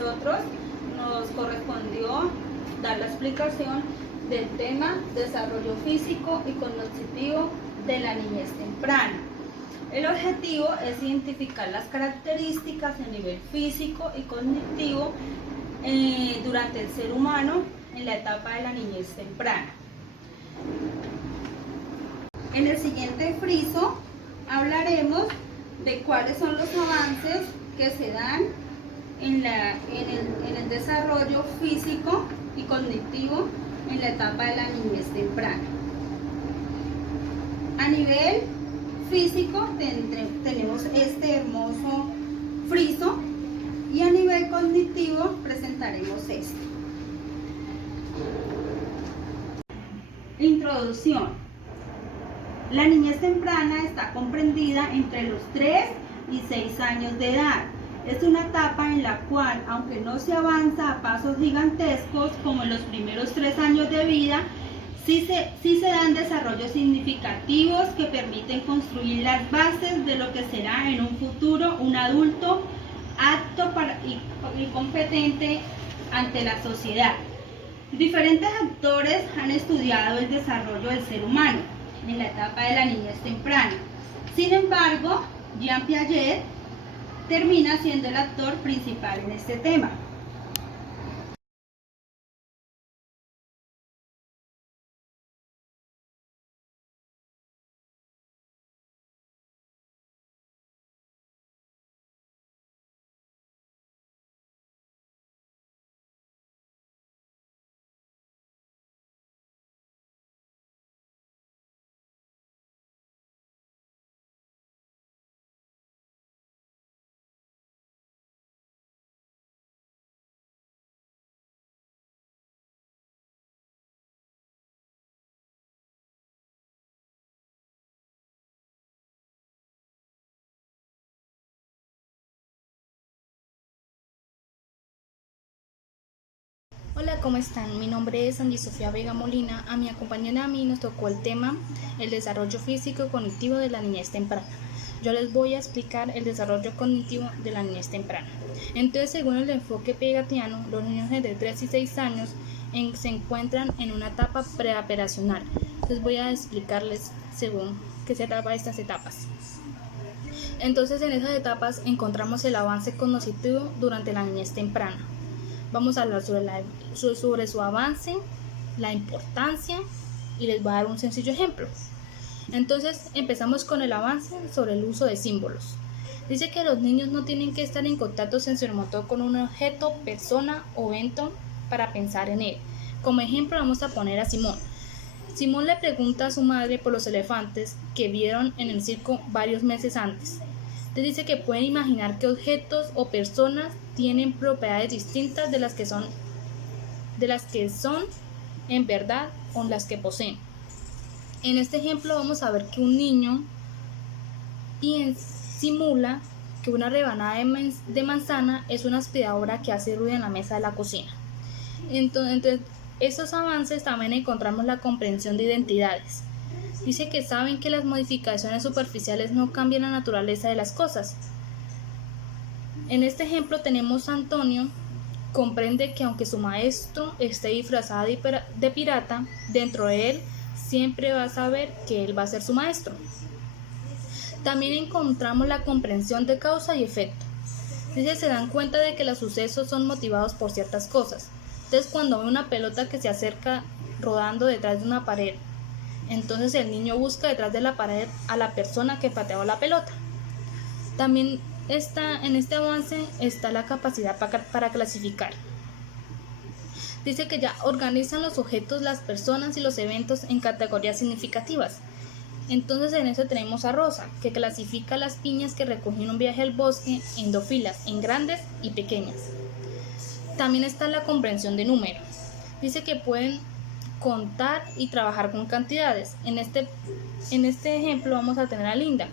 nosotros nos correspondió dar la explicación del tema desarrollo físico y cognitivo de la niñez temprana. El objetivo es identificar las características a nivel físico y cognitivo durante el ser humano en la etapa de la niñez temprana. En el siguiente friso hablaremos de cuáles son los avances que se dan en el desarrollo físico y cognitivo en la etapa de la niñez temprana. A nivel físico tenemos este hermoso friso y a nivel cognitivo presentaremos este. Introducción. La niñez temprana está comprendida entre los 3 y 6 años de edad. Es una etapa en la cual, aunque no se avanza a pasos gigantescos como en los primeros 3 años de vida, sí se dan desarrollos significativos que permiten construir las bases de lo que será en un futuro un adulto apto y competente ante la sociedad. Diferentes autores han estudiado el desarrollo del ser humano en la etapa de la niñez temprana. Sin embargo, Jean Piaget termina siendo el actor principal en este tema. Hola, ¿cómo están? Mi nombre es Angie Sofía Vega Molina. A mi compañera y a mí nos tocó el tema el desarrollo físico y cognitivo de la niñez temprana. Yo les voy a explicar el desarrollo cognitivo de la niñez temprana. Entonces, según el enfoque pegatiano, los niños entre 3 y 6 años se encuentran en una etapa preoperacional. Les voy a explicarles según qué se trata de estas etapas. Entonces, en esas etapas encontramos el avance cognitivo durante la niñez temprana. Vamos a hablar sobre su avance, la importancia y les voy a dar un sencillo ejemplo. Entonces empezamos con el avance sobre el uso de símbolos. Dice que los niños no tienen que estar en contacto sensorimotor con un objeto, persona o evento para pensar en él. Como ejemplo vamos a poner a Simón. Simón le pregunta a su madre por los elefantes que vieron en el circo varios meses antes. Te dice que pueden imaginar que objetos o personas tienen propiedades distintas de las que son en verdad o las que poseen. En este ejemplo vamos a ver que un niño simula que una rebanada de manzana es una aspiradora que hace ruido en la mesa de la cocina. Entre esos avances también encontramos la comprensión de identidades. Dice que saben que las modificaciones superficiales no cambian la naturaleza de las cosas. En este ejemplo tenemos a Antonio, comprende que aunque su maestro esté disfrazado de pirata, dentro de él siempre va a saber que él va a ser su maestro. También encontramos la comprensión de causa y efecto. Dice, se dan cuenta de que los sucesos son motivados por ciertas cosas. Entonces, cuando ve una pelota que se acerca rodando detrás de una pared, entonces el niño busca detrás de la pared a la persona que pateó la pelota. También en este avance está la capacidad para clasificar. Dice que ya organizan los objetos, las personas y los eventos en categorías significativas. Entonces en eso tenemos a Rosa, que clasifica las piñas que recogió en un viaje al bosque en 2 filas, en grandes y pequeñas. También está la comprensión de números. Dice que pueden contar y trabajar con cantidades. En este ejemplo vamos a tener a Linda.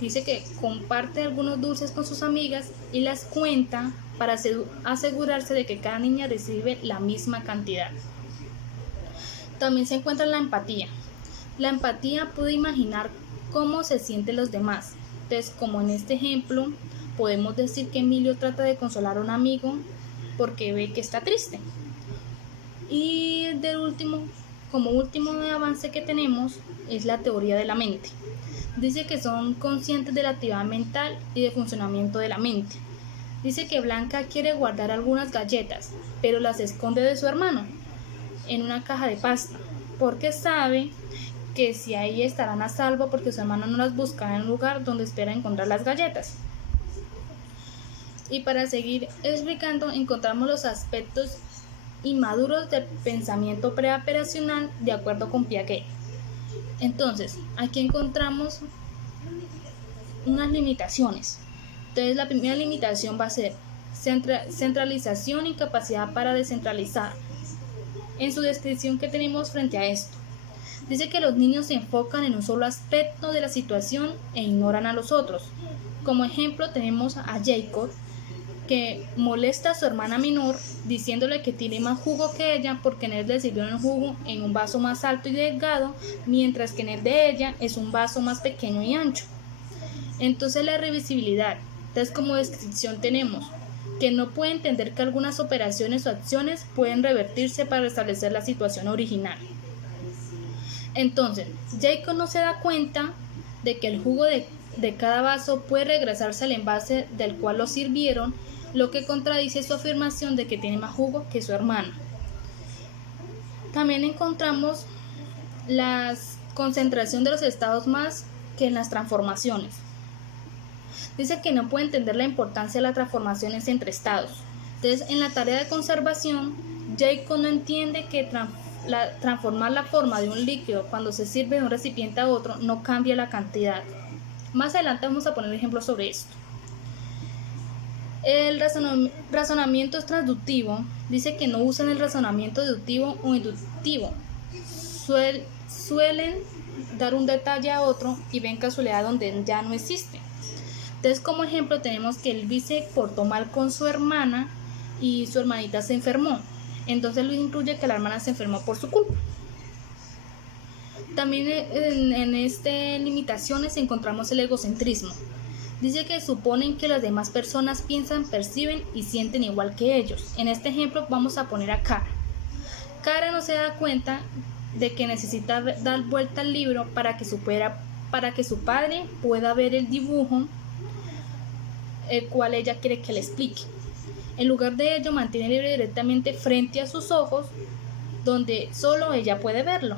Dice que comparte algunos dulces con sus amigas y las cuenta para asegurarse de que cada niña recibe la misma cantidad. También se encuentra la empatía. La empatía puede imaginar cómo se sienten los demás. Entonces, como en este ejemplo, podemos decir que Emilio trata de consolar a un amigo porque ve que está triste. Y como último avance que tenemos es la teoría de la mente. Dice que son conscientes de la actividad mental y de funcionamiento de la mente. Dice que Blanca quiere guardar algunas galletas, pero las esconde de su hermano en una caja de pasta, porque sabe que si ahí estarán a salvo porque su hermano no las buscará en un lugar donde espera encontrar las galletas. Y para seguir explicando, encontramos los aspectos inmaduros del pensamiento preoperacional de acuerdo con Piaget. Entonces, aquí encontramos unas limitaciones. Entonces, la primera limitación va a ser centralización y capacidad para descentralizar. En su descripción que tenemos frente a esto, dice que los niños se enfocan en un solo aspecto de la situación e ignoran a los otros. Como ejemplo tenemos a Jacob, que molesta a su hermana menor diciéndole que tiene más jugo que ella porque en él le sirvió el jugo en un vaso más alto y delgado, mientras que en el de ella es un vaso más pequeño y ancho. Entonces la irreversibilidad. Entonces como descripción tenemos que no puede entender que algunas operaciones o acciones pueden revertirse para restablecer la situación original. Entonces, Jacob no se da cuenta de que el jugo de cada vaso puede regresarse al envase del cual lo sirvieron, lo que contradice su afirmación de que tiene más jugo que su hermano. También encontramos la concentración de los estados más que en las transformaciones. Dice que no puede entender la importancia de las transformaciones entre estados. Entonces, en la tarea de conservación, Jacob no entiende que transformar la forma de un líquido cuando se sirve de un recipiente a otro no cambia la cantidad. Más adelante vamos a poner ejemplos sobre esto. El razonamiento es transductivo. Dice que no usan el razonamiento deductivo o inductivo. Suelen dar un detalle a otro y ven casualidad donde ya no existe. Entonces, como ejemplo tenemos que Luis se portó mal con su hermana y su hermanita se enfermó. Entonces Luis incluye que la hermana se enfermó por su culpa. También en estas limitaciones encontramos el egocentrismo. Dice que suponen que las demás personas piensan, perciben y sienten igual que ellos. En este ejemplo vamos a poner a Cara. Cara no se da cuenta de que necesita dar vuelta al libro para que su padre pueda ver el dibujo el cual ella quiere que le explique. En lugar de ello, mantiene el libro directamente frente a sus ojos, donde solo ella puede verlo.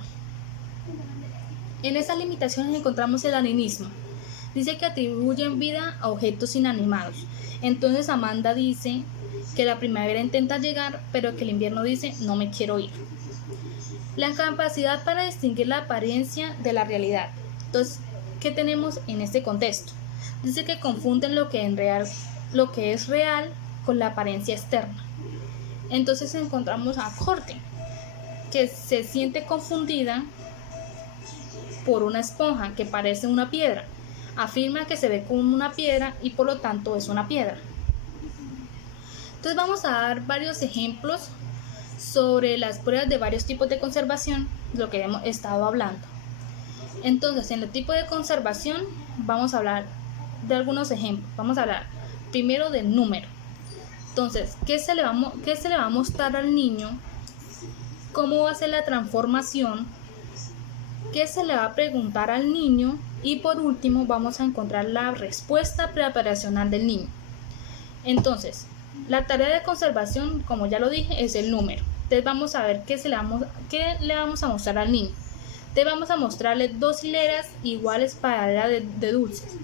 En esas limitaciones encontramos el animismo. Dice que atribuyen vida a objetos inanimados. Entonces Amanda dice que la primavera intenta llegar, pero que el invierno dice no me quiero ir. La capacidad para distinguir la apariencia de la realidad. Entonces, ¿qué tenemos en este contexto? Dice que confunden lo que es real con la apariencia externa. Entonces encontramos a Courtney, que se siente confundida por una esponja que parece una piedra. Afirma que se ve como una piedra y por lo tanto es una piedra. Entonces vamos a dar varios ejemplos sobre las pruebas de varios tipos de conservación, lo que hemos estado hablando. Entonces, en el tipo de conservación vamos a hablar de algunos ejemplos. Vamos a hablar primero del número. Entonces, ¿qué se le va a mostrar al niño? ¿Cómo va a ser la transformación? ¿Qué se le va a preguntar al niño? Y por último, vamos a encontrar la respuesta preoperacional del niño. Entonces, la tarea de conservación, como ya lo dije, es el número. Entonces, vamos a ver qué le vamos a mostrar al niño. Entonces, vamos a mostrarle 2 hileras iguales paralelas de dulces.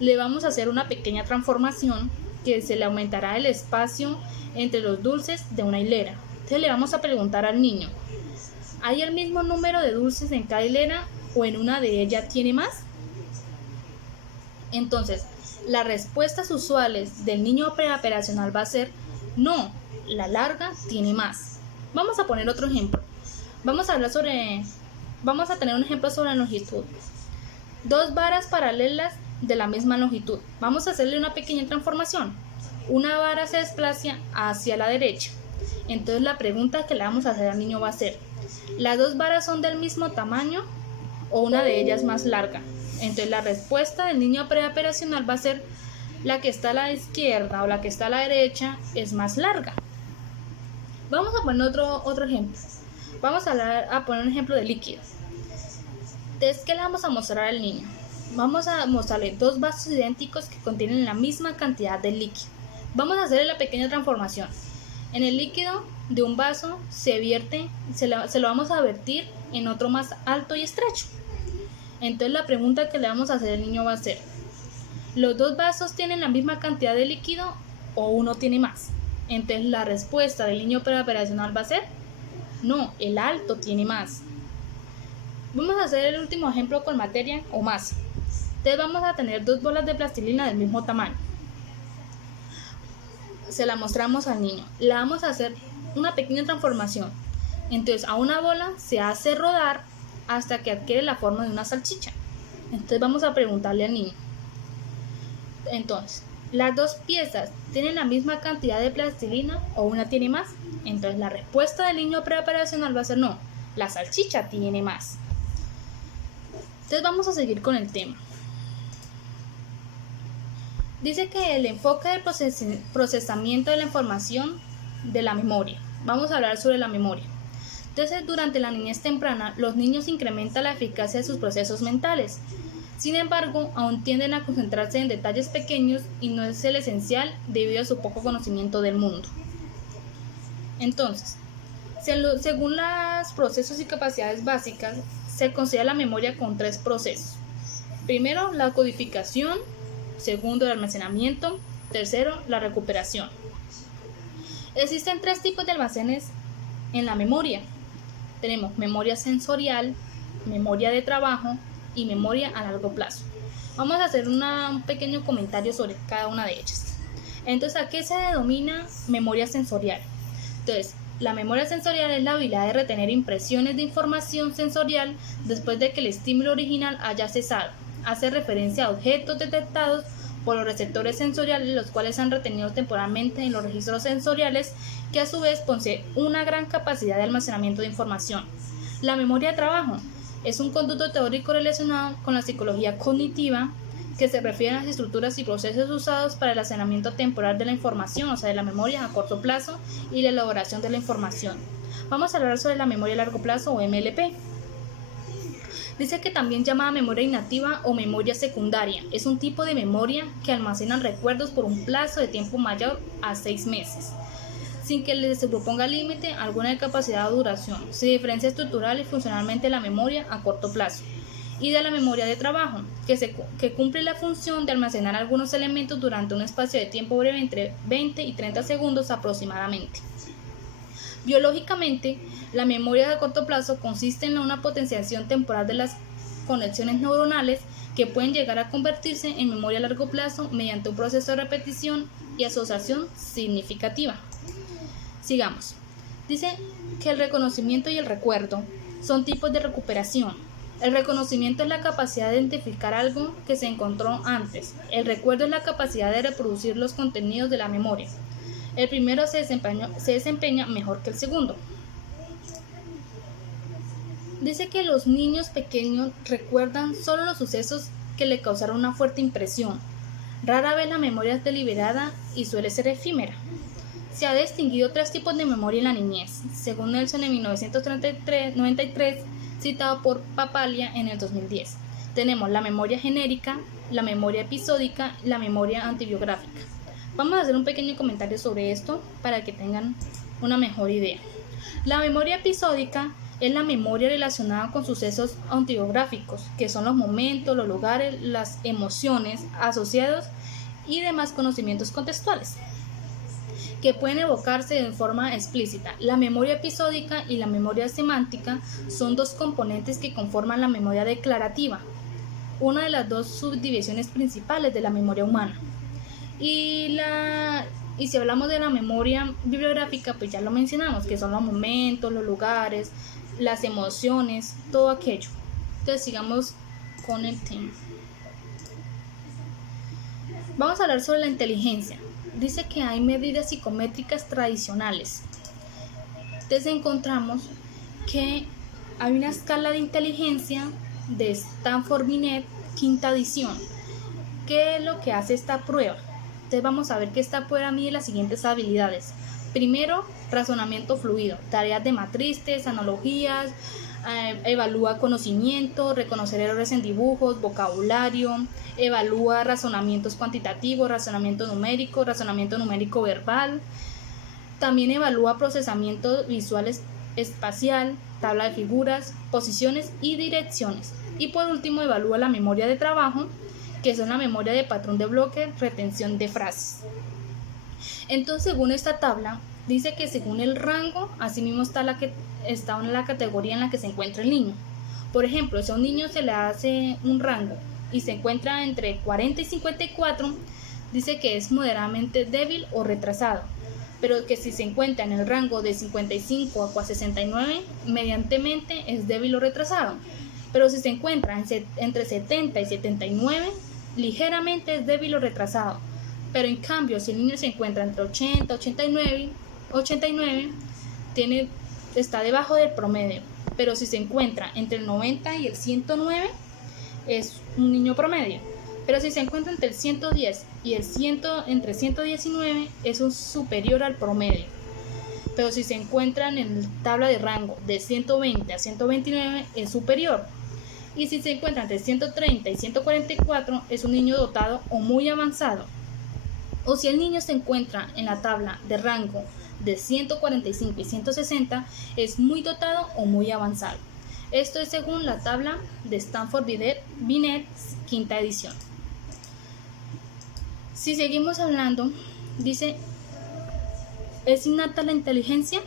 Le vamos a hacer una pequeña transformación que se le aumentará el espacio entre los dulces de una hilera. Entonces le vamos a preguntar al niño, ¿hay el mismo número de dulces en cada hilera o en una de ellas tiene más? Entonces, las respuestas usuales del niño preoperacional va a ser, no, la larga tiene más. Vamos a poner otro ejemplo. Vamos a tener un ejemplo sobre la longitud. 2 varas paralelas de la misma longitud. Vamos a hacerle una pequeña transformación. Una vara se desplaza hacia la derecha. Entonces la pregunta que le vamos a hacer al niño va a ser, ¿las 2 varas son del mismo tamaño o una de ellas más larga? Entonces la respuesta del niño preoperacional va a ser, la que está a la izquierda o la que está a la derecha es más larga. Vamos a poner otro ejemplo. Vamos a poner un ejemplo de líquido. Entonces, ¿qué le vamos a mostrar al niño? Vamos a mostrarle dos vasos idénticos que contienen la misma cantidad de líquido. Vamos a hacerle la pequeña transformación. En el líquido de un vaso se lo vamos a vertir en otro más alto y estrecho. Entonces la pregunta que le vamos a hacer al niño va a ser: ¿los dos vasos tienen la misma cantidad de líquido o uno tiene más? Entonces la respuesta del niño operacional va a ser: no, el alto tiene más. Vamos a hacer el último ejemplo con materia o masa. Entonces vamos a tener dos bolas de plastilina del mismo tamaño. Se la mostramos al niño. Le vamos a hacer una pequeña transformación. Entonces a una bola se hace rodar hasta que adquiere la forma de una salchicha. Entonces vamos a preguntarle al niño: entonces, ¿las dos piezas tienen la misma cantidad de plastilina o una tiene más? Entonces la respuesta del niño preoperacional va a ser: no, la salchicha tiene más. Entonces vamos a seguir con el tema. Dice que el enfoque del procesamiento de la información de la memoria. Vamos a hablar sobre la memoria. Entonces, durante la niñez temprana, los niños incrementan la eficacia de sus procesos mentales. Sin embargo, aún tienden a concentrarse en detalles pequeños y no es el esencial debido a su poco conocimiento del mundo. Entonces, según los procesos y capacidades básicas, se considera la memoria con tres procesos. Primero, la codificación. Segundo, el almacenamiento. Tercero, la recuperación. Existen tres tipos de almacenes en la memoria. Tenemos memoria sensorial, memoria de trabajo y memoria a largo plazo. Vamos a hacer un pequeño comentario sobre cada una de ellas. Entonces, ¿a qué se denomina memoria sensorial? Entonces, la memoria sensorial es la habilidad de retener impresiones de información sensorial después de que el estímulo original haya cesado. Hace referencia a objetos detectados por los receptores sensoriales, los cuales se han retenido temporalmente en los registros sensoriales, que a su vez posee una gran capacidad de almacenamiento de información. La memoria de trabajo es un conducto teórico relacionado con la psicología cognitiva, que se refiere a las estructuras y procesos usados para el almacenamiento temporal de la información, o sea, de la memoria a corto plazo y la elaboración de la información. Vamos a hablar sobre la memoria a largo plazo o MLP. Dice que también llamada memoria inactiva o memoria secundaria. Es un tipo de memoria que almacena recuerdos por un plazo de tiempo mayor a 6 meses, sin que se proponga límite alguna de capacidad o duración. Se diferencia estructural y funcionalmente de la memoria a corto plazo y de la memoria de trabajo, que cumple la función de almacenar algunos elementos durante un espacio de tiempo breve entre 20 y 30 segundos aproximadamente. Biológicamente, la memoria de corto plazo consiste en una potenciación temporal de las conexiones neuronales que pueden llegar a convertirse en memoria a largo plazo mediante un proceso de repetición y asociación significativa. Sigamos. Dice que el reconocimiento y el recuerdo son tipos de recuperación. El reconocimiento es la capacidad de identificar algo que se encontró antes. El recuerdo es la capacidad de reproducir los contenidos de la memoria. El primero se desempeña mejor que el segundo. Dice que los niños pequeños recuerdan solo los sucesos que le causaron una fuerte impresión. Rara vez la memoria es deliberada y suele ser efímera. Se ha distinguido tres tipos de memoria en la niñez, según Nelson en 1993, citado por Papalia en el 2010. Tenemos la memoria genérica, la memoria episódica y la memoria antibiográfica. Vamos a hacer un pequeño comentario sobre esto para que tengan una mejor idea. La memoria episódica es la memoria relacionada con sucesos antibiográficos, que son los momentos, los lugares, las emociones asociados y demás conocimientos contextuales, que pueden evocarse de forma explícita. La memoria episódica y la memoria semántica son dos componentes que conforman la memoria declarativa, una de las dos subdivisiones principales de la memoria humana. Y si hablamos de la memoria bibliográfica, pues ya lo mencionamos, que son los momentos, los lugares, las emociones, todo aquello. Entonces sigamos con el tema. Vamos a hablar sobre la inteligencia. Dice que hay medidas psicométricas tradicionales. Entonces encontramos que hay una escala de inteligencia de Stanford-Binet, quinta edición. ¿Qué es lo que hace esta prueba? Entonces vamos a ver que esta prueba mide las siguientes habilidades: Primero, razonamiento fluido, tareas de matrices, analogías, evalúa conocimiento, reconocer errores en dibujos, vocabulario, evalúa razonamientos cuantitativos, razonamiento numérico verbal. También evalúa procesamiento visual espacial, tabla de figuras, posiciones y direcciones. Y por último, evalúa la memoria de trabajo, que son la memoria de patrón de bloque, retención de frases. Entonces, según esta tabla, dice que según el rango, asimismo está en la categoría en la que se encuentra el niño. Por ejemplo, si a un niño se le hace un rango y se encuentra entre 40 y 54, dice que es moderadamente débil o retrasado, pero que si se encuentra en el rango de 55 a 69, mediantemente es débil o retrasado. Pero si se encuentra entre 70 y 79, ligeramente es débil o retrasado. Pero en cambio, si el niño se encuentra entre 80 y 89, está debajo del promedio. Pero si se encuentra entre el 90 y el 109, es un niño promedio. Pero si se encuentra entre el 110 y entre 119, es un superior al promedio. Pero si se encuentran en la tabla de rango de 120 a 129, es superior. Y si se encuentra entre 130 y 144, es un niño dotado o muy avanzado. O si el niño se encuentra en la tabla de rango de 145 y 160, es muy dotado o muy avanzado. Esto es según la tabla de Stanford Binet, quinta edición. Si seguimos hablando, dice, ¿es innata la inteligencia?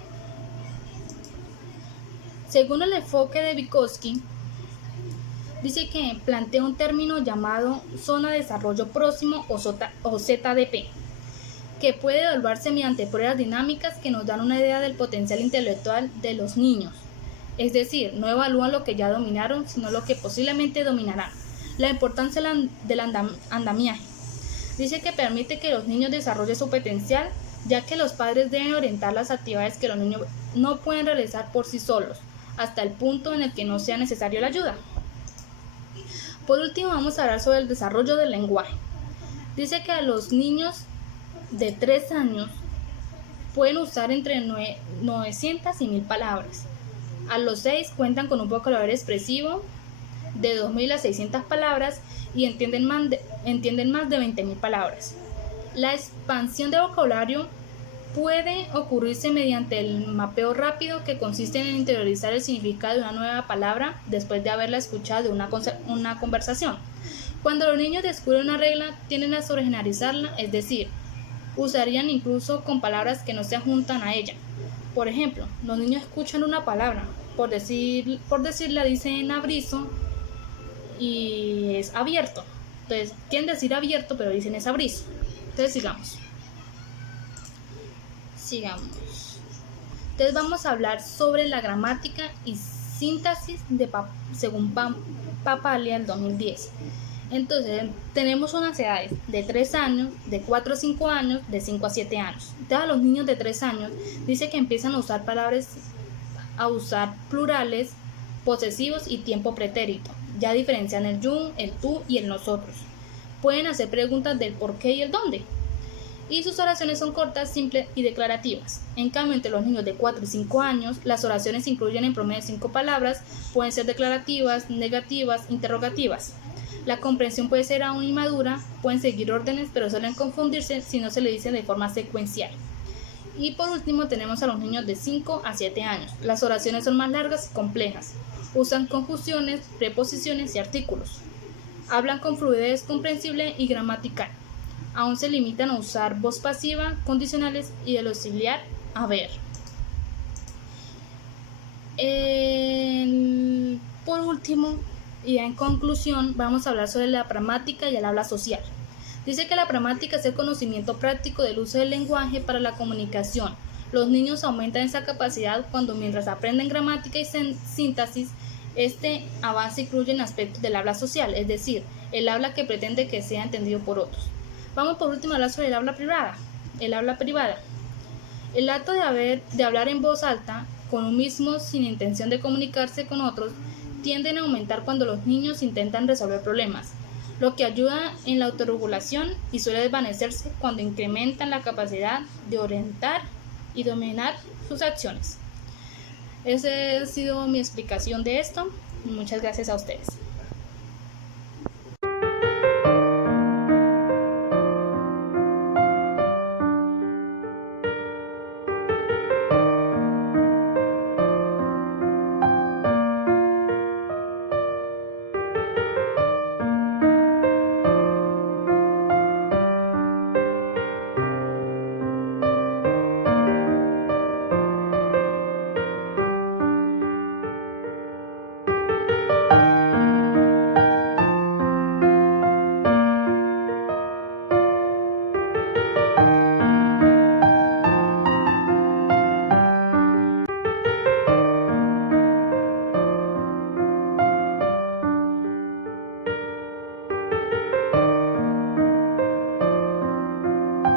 Según el enfoque de Vygotsky, dice que plantea un término llamado zona de desarrollo próximo o ZDP, que puede evaluarse mediante pruebas dinámicas que nos dan una idea del potencial intelectual de los niños. Es decir, no evalúan lo que ya dominaron, sino lo que posiblemente dominarán. La importancia del andamiaje. Dice que permite que los niños desarrollen su potencial, ya que los padres deben orientar las actividades que los niños no pueden realizar por sí solos, hasta el punto en el que no sea necesaria la ayuda. Por último, vamos a hablar sobre el desarrollo del lenguaje. Dice que a los niños de 3 años pueden usar entre 900 y 1000 palabras. A los 6 cuentan con un vocabulario expresivo de 2000 a 600 palabras y entienden más de 20.000 palabras. La expansión de vocabulario puede ocurrirse mediante el mapeo rápido, que consiste en interiorizar el significado de una nueva palabra después de haberla escuchado de una conversación. Cuando los niños descubren una regla, tienden a sobregeneralizarla, es decir, usarían incluso con palabras que no se adjuntan a ella. Por ejemplo, los niños escuchan una palabra, por decirla dicen abrizo y es abierto. Entonces, quieren decir abierto, pero dicen es abrizo. Entonces, sigamos. Entonces, vamos a hablar sobre la gramática y síntesis según Papalia, el 2010. Entonces, tenemos unas edades de 3 años, de 4 a 5 años, de 5 a 7 años. Entonces, a los niños de 3 años dice que empiezan a usar plurales, posesivos y tiempo pretérito. Ya diferencian el yo, el tú y el nosotros. Pueden hacer preguntas del por qué y el dónde. Y sus oraciones son cortas, simples y declarativas. En cambio, entre los niños de 4 y 5 años, las oraciones incluyen en promedio 5 palabras, pueden ser declarativas, negativas, interrogativas. La comprensión puede ser aún inmadura, pueden seguir órdenes, pero suelen confundirse si no se le dice de forma secuencial. Y por último tenemos a los niños de 5 a 7 años. Las oraciones son más largas y complejas. Usan conjunciones, preposiciones y artículos. Hablan con fluidez comprensible y gramatical. Aún se limitan a usar voz pasiva, condicionales y el auxiliar haber. Por último, y en conclusión, vamos a hablar sobre la pragmática y el habla social. Dice que la pragmática es el conocimiento práctico del uso del lenguaje para la comunicación. Los niños aumentan esa capacidad cuando, mientras aprenden gramática y síntesis, este avance incluye en aspectos del habla social, es decir, el habla que pretende que sea entendido por otros. Vamos por último a hablar sobre el habla privada. El acto de hablar en voz alta con un mismo sin intención de comunicarse con otros tienden a aumentar cuando los niños intentan resolver problemas, lo que ayuda en la autorregulación, y suele desvanecerse cuando incrementan la capacidad de orientar y dominar sus acciones. Esa ha sido mi explicación de esto. Muchas gracias a ustedes.